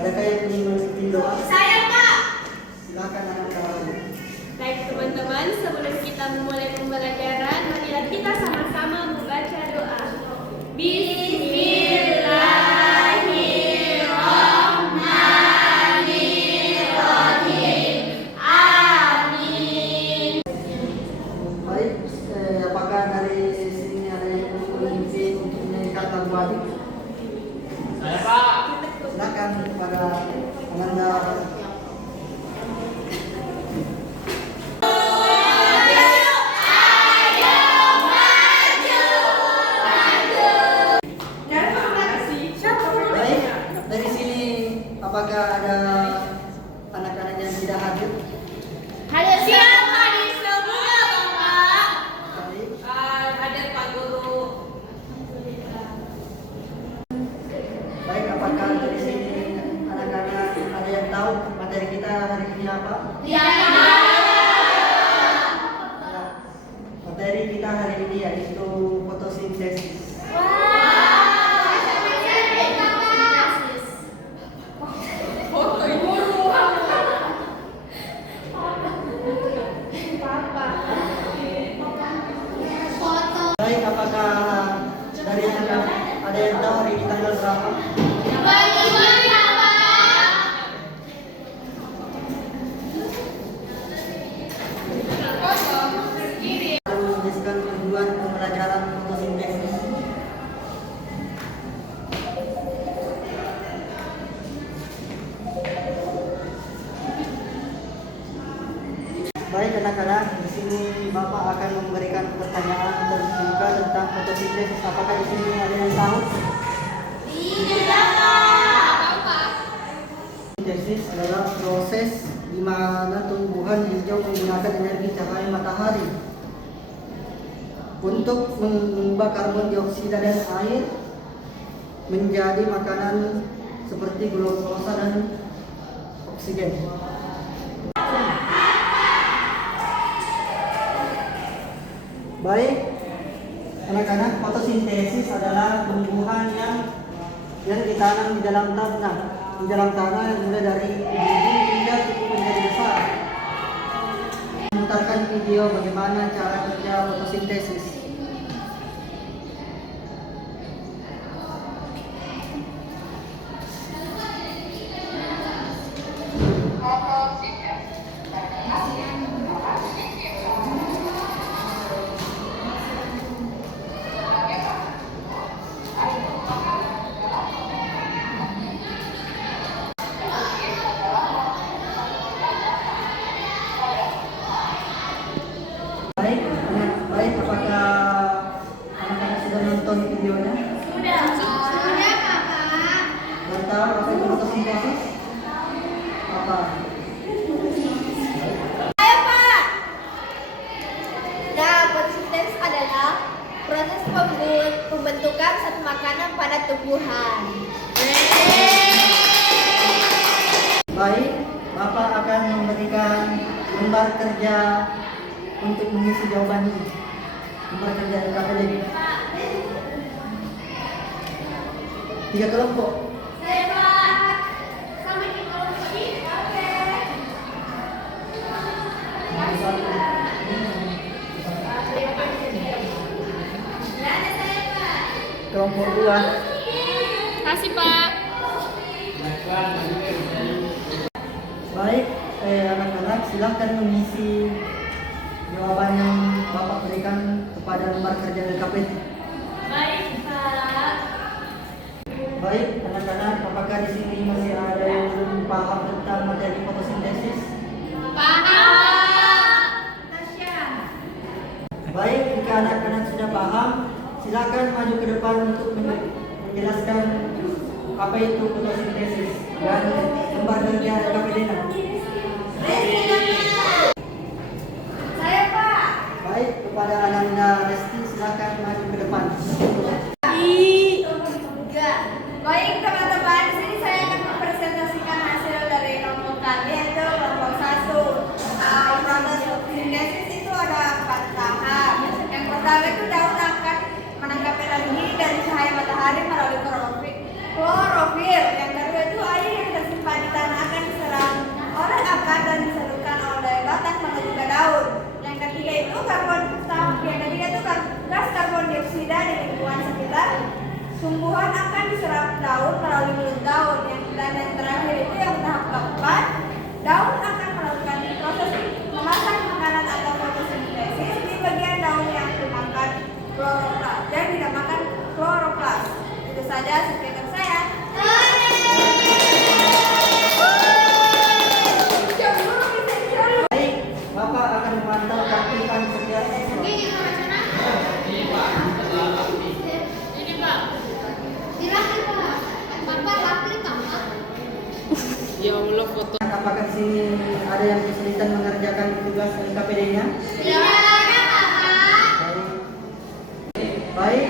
Adakah yang ingin mengikuti doa? Saya, Pak. Silakan anak kawan. Baik teman-teman, sebelum kita memulai pembelajaran, marilah kita sama-sama membaca doa. Bismillahirrahmanirrahim. Amin. Baik, apakah dari sini ada yang mengikuti untuk menyanyikan lagu adik? Saya, Pak. Silakan kepada Amanda. Baik, dari sini apakah ada anak-anak yang tidak hadir? Hadir siapa di semua, Bapak? Baik, Hadir Pak Guru. baik, apakah dari sini anak-anak ada yang tahu materi kita hari ini apa? Ya. Ya, materi kita hari ini yaitu fotosintesis. Baik, apakah dari anak-anak ada yang tahu hari ini tanggal berapa? Lalu menjelaskan tujuan pembelajaran fotosintesis. Baik anak-anak, di sini Bapak akan memberikan pertanyaan terbuka tentang fotosintesis. Apakah di sini ada yang tahu? Fotosintesis adalah proses di mana tumbuhan hijau menggunakan energi cahaya matahari untuk mengubah karbon dioksida dan air menjadi makanan seperti glukosa dan oksigen. Baik, anak-anak, fotosintesis adalah tumbuhan yang ditanam di dalam tanah, yang mulai dari biji hingga tumbuh menjadi besar. Memutarkan video bagaimana cara kerja fotosintesis. Baik, apakah anak-anak sudah nonton videonya? Sudah, Bapak. Dan tahu apa itu fotosintesis? Apa? Saya, Pak. Nah, fotosintesis adalah proses pembentukan satu makanan pada tumbuhan. Baik, Bapak akan memberikan lembar kerja untuk mengisi jawaban ini. Lembar kerja LKPD. 3 kelompok. Saya, Pak. Sama di kelompok ini. Oke. Nggak ada saya, Pak. Kelompok 2. Kasih, Pak. Baik, anak-anak silakan mengisi jawaban yang Bapak berikan kepada lembar kerja LKPD. Baik, Pak. Baik, anak-anak, apakah di sini masih ada yang belum paham tentang materi fotosintesis? Paham. Tasya. Baik, jika anak-anak sudah paham, silakan maju ke depan untuk menjelaskan apa itu fotosintesis dan lembar kerja LKPD. Saya, Pak. Baik, kepada Ananda Resti silakan maju ke depan. Baik teman-teman, di sini saya akan mempresentasikan hasil dari kelompok kami yaitu kelompok 1. Proses fotosintesis itu ada 4 tahap. Yang pertama itu daun akan menangkap energi dari cahaya matahari melalui klorofil. Yang kedua itu air Ya Allah foto. Apakah di sini ada yang kesulitan mengerjakan tugas LKPD-nya? Tidak ada, Kakak. Baik.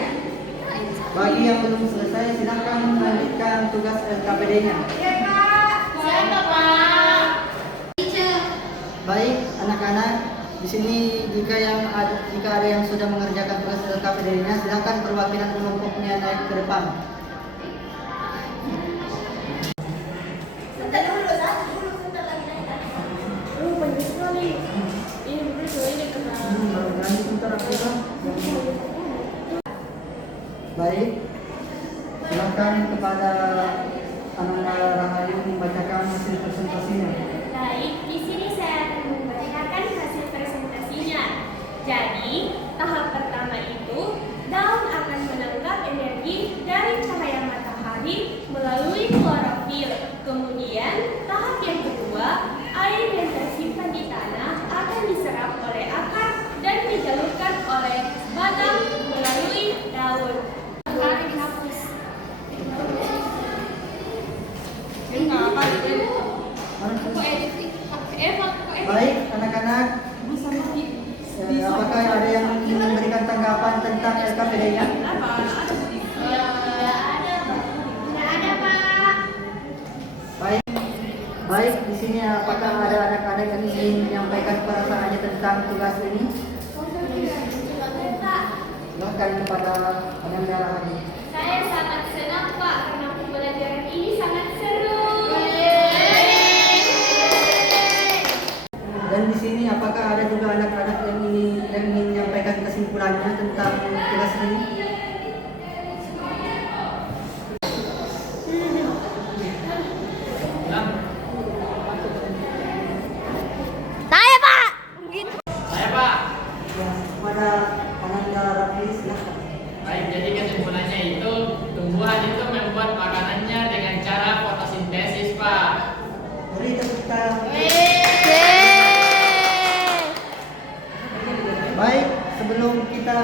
Bagi yang belum selesai, silakan melanjutkan tugas LKPD-nya. Ya, Kak. Siapa, Pak? Baik, anak-anak, di sini jika ada yang sudah mengerjakan tugas LKPD-nya, silakan perwakilan kelompoknya naik ke depan. Sebentar dulu, sebentar lagi naik. Banyak sekali. Ini berdua ini kena. Baru lanjut bentar aktifkan. Baik, silakan kepada Ananda Rahayu membacakan hasil presentasinya. Baik, di sini saya akan membacakan hasil presentasinya. Jadi, tahap pertama itu, daun akan menangkap energi dari cahaya matahari melalui klorofil. Kemudian, tahap yang kedua, air yang tersimpan di tanah akan diserap oleh akar dan dijalurkan oleh batang melalui daun. Hari dihapus. Baik, anak-anak, apakah ada yang ingin memberikan tanggapan tentang LKPD-nya? Tidak ada, Pak. Baik, baik. Di sini apakah ada anak-anak yang ingin menyampaikan perasaannya tentang tugas ini? Silakan kepada Ananda Rahayu. Saya sangat senang, Pak, karena pembelajaran ini sangat seru. Dan di sini apakah ada juga anak-anak yang ingin menyampaikan kesimpulannya tentang tugas ini? Saya, Pak. Saya Pak. Ya, kepada Ananda Rahayu silakan. Baik, jadi kesimpulannya itu tumbuhan itu membuat makanannya dengan cara fotosintesis, Pak. Beri tepuk tangan. Baik, sebelum kita